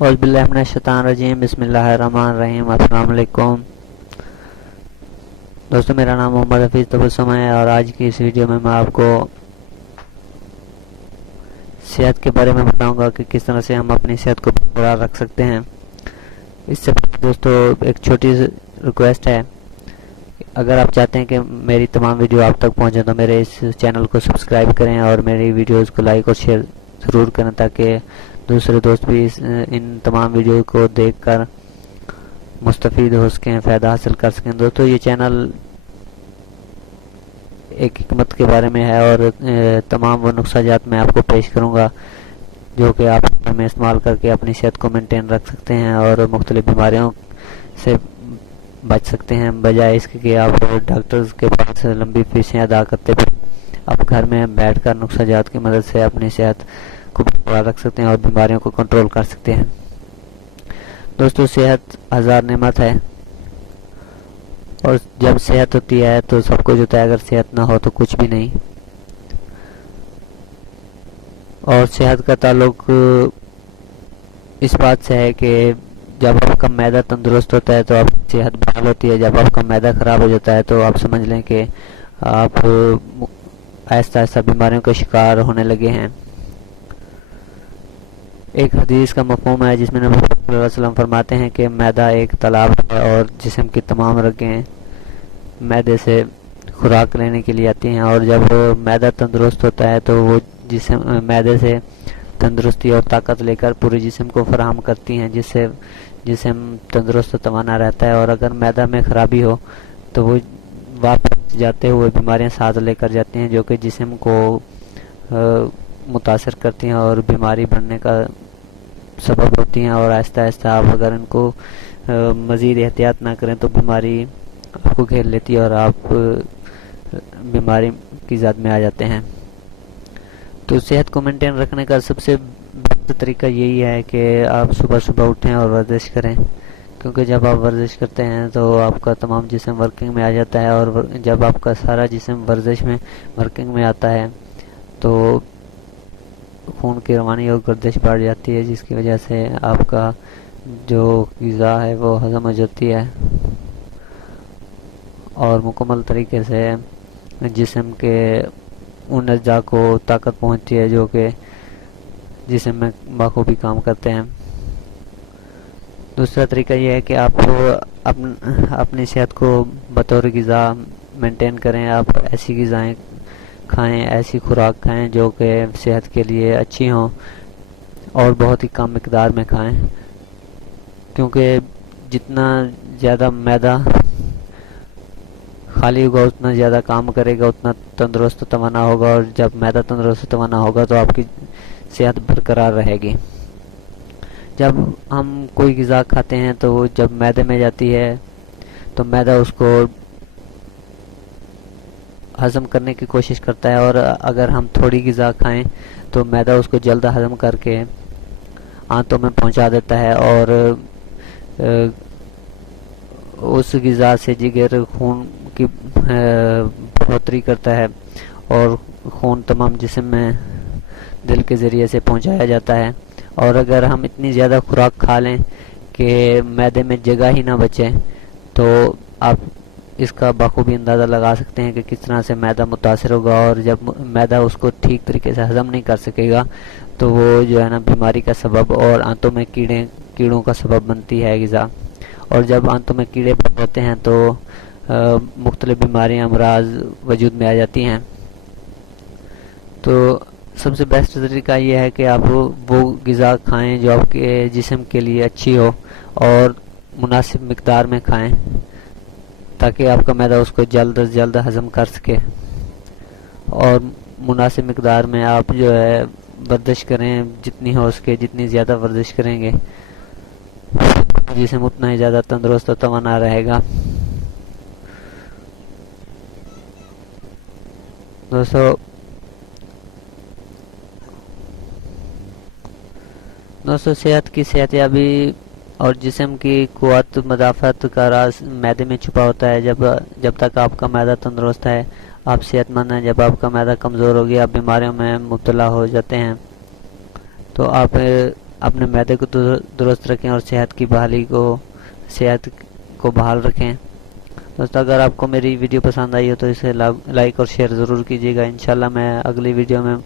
اعوذ باللہ من الشیطان الرجیم، بسم اللہ الرحمن الرحیم۔ السلام علیکم دوستو، میرا نام محمد حفیظ تبسم ہے اور آج کی اس ویڈیو میں آپ کو صحت کے بارے میں بتاؤں گا کہ کس طرح سے ہم اپنی صحت کو برقرار رکھ سکتے ہیں۔ اس سے پہلے دوستو ایک چھوٹی ریکویسٹ ہے، اگر آپ چاہتے ہیں کہ میری تمام ویڈیو آپ تک پہنچیں تو میرے اس چینل کو سبسکرائب کریں اور میری ویڈیوز کو لائک اور شیئر ضرور کریں تاکہ دوسرے دوست بھی ان تمام ویڈیو کو دیکھ کر مستفید ہو سکیں، فائدہ حاصل کر سکیں۔ دوستو یہ چینل ایک حکمت کے بارے میں ہے اور تمام وہ نقصہ جات میں آپ کو پیش کروں گا جو کہ آپ میں استعمال کر کے اپنی صحت کو مینٹین رکھ سکتے ہیں اور مختلف بیماریوں سے بچ سکتے ہیں، بجائے اس کے کہ آپ ڈاکٹرز کے پاس لمبی فیسیں ادا کرتے پھر آپ گھر میں بیٹھ کر نقصہ جات کی مدد سے اپنی صحت کو برقرار رکھ سکتے ہیں اور بیماریوں کو کنٹرول کر سکتے ہیں۔ دوستو صحت ہزار نعمت ہے اور جب صحت ہوتی ہے تو سب کچھ ہوتا ہے، اگر صحت نہ ہو تو کچھ بھی نہیں۔ اور صحت کا تعلق اس بات سے ہے کہ جب آپ کا معدہ تندرست ہوتا ہے تو آپ کی صحت بحال ہوتی ہے، جب آپ کا معدہ خراب ہو جاتا ہے تو آپ سمجھ لیں کہ آپ آہستہ آہستہ بیماریوں کا شکار ہونے لگے ہیں۔ ایک حدیث کا مفہوم ہے جس میں نبی صلی اللہ علیہ وسلم فرماتے ہیں کہ معدہ ایک تالاب ہے اور جسم کی تمام رگیں معدے سے خوراک لینے کے لیے آتی ہیں، اور جب معدہ تندرست ہوتا ہے تو وہ جسم معدے سے تندرستی اور طاقت لے کر پورے جسم کو فراہم کرتی ہیں، جس سے جسم تندرست و توانا رہتا ہے۔ اور اگر معدہ میں خرابی ہو تو وہ واپس جاتے ہوئے بیماریاں ساتھ لے کر جاتی ہیں جو کہ جسم کو متاثر کرتی ہیں اور بیماری بڑھنے کا سبب ہوتی ہیں، اور آہستہ آہستہ آپ اگر ان کو مزید احتیاط نہ کریں تو بیماری آپ کو گھیر لیتی ہے اور آپ بیماری کی زد میں آ جاتے ہیں۔ تو صحت کو مینٹین رکھنے کا سب سے بہتر طریقہ یہی ہے کہ آپ صبح صبح اٹھیں اور ورزش کریں، کیونکہ جب آپ ورزش کرتے ہیں تو آپ کا تمام جسم ورکنگ میں آ جاتا ہے، اور جب آپ کا سارا جسم ورکنگ میں آتا ہے تو خون کی روانی اور گردش بڑھ جاتی ہے، جس کی وجہ سے آپ کا جو غذا ہے وہ ہضم ہو جاتی ہے اور مکمل طریقے سے جسم کے ان اجزاء کو طاقت پہنچتی ہے جو کہ جسم میں بخوبی کام کرتے ہیں۔ دوسرا طریقہ یہ ہے کہ آپ اپنی صحت کو بطور غذا مینٹین کریں، آپ ایسی غذائیں کھائیں، ایسی خوراک کھائیں جو کہ صحت کے لیے اچھی ہوں اور بہت ہی کم مقدار میں کھائیں، کیونکہ جتنا زیادہ معدہ خالی ہوگا اتنا زیادہ کام کرے گا، اتنا تندرست و توانا ہوگا، اور جب معدہ تندرست و توانا ہوگا تو آپ کی صحت برقرار رہے گی۔ جب ہم کوئی غذا کھاتے ہیں تو وہ جب معدے میں جاتی ہے تو معدہ اس کو ہضم کرنے کی کوشش کرتا ہے، اور اگر ہم تھوڑی غذا کھائیں تو معدہ اس کو جلد ہضم کر کے آنتوں میں پہنچا دیتا ہے، اور اس غذا سے جگر خون کی بڑھوتری کرتا ہے اور خون تمام جسم میں دل کے ذریعے سے پہنچایا جاتا ہے۔ اور اگر ہم اتنی زیادہ خوراک کھا لیں کہ معدے میں جگہ ہی نہ بچے تو آپ اس کا بخوبی اندازہ لگا سکتے ہیں کہ کس طرح سے معدہ متاثر ہوگا، اور جب معدہ اس کو ٹھیک طریقے سے ہضم نہیں کر سکے گا تو وہ جو ہے نا بیماری کا سبب اور آنتوں میں کیڑوں کا سبب بنتی ہے غذا، اور جب آنتوں میں کیڑے پڑ جاتے ہیں تو مختلف بیماریاں امراض وجود میں آ جاتی ہیں۔ تو سب سے بیسٹ طریقہ یہ ہے کہ آپ وہ غذا کھائیں جو آپ کے جسم کے لیے اچھی ہو اور مناسب مقدار میں کھائیں تاکہ آپ کا معدہ اس کو جلد از جلد ہضم کر سکے، اور مناسب مقدار میں آپ جو ہے ورزش کریں، جتنی ہو سکے جتنی زیادہ ورزش کریں گے جسم اتنا ہی زیادہ تندرست و توانا رہے گا۔ دوستو صحت کی صحتیابی اور جسم کی قوت مدافعت کا راز معدے میں چھپا ہوتا ہے۔ جب تک آپ کا معدہ تندرست ہے آپ صحت مند ہیں، جب آپ کا معدہ کمزور ہو گیا آپ بیماریوں میں مبتلا ہو جاتے ہیں۔ تو آپ اپنے معدے کو درست رکھیں اور صحت کو بحال رکھیں۔ دوستو اگر آپ کو میری ویڈیو پسند آئی ہو تو اسے لائک اور شیئر ضرور کیجیے گا۔ انشاءاللہ میں اگلی ویڈیو میں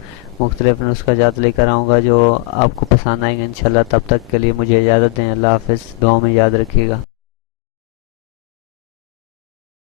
مختلف نسخہ لے کر آؤں گا جو آپ کو پسند آئیں گے انشاءاللہ۔ تب تک کے لیے مجھے اجازت دیں، اللہ حافظ، دعاؤں میں یاد رکھیے گا۔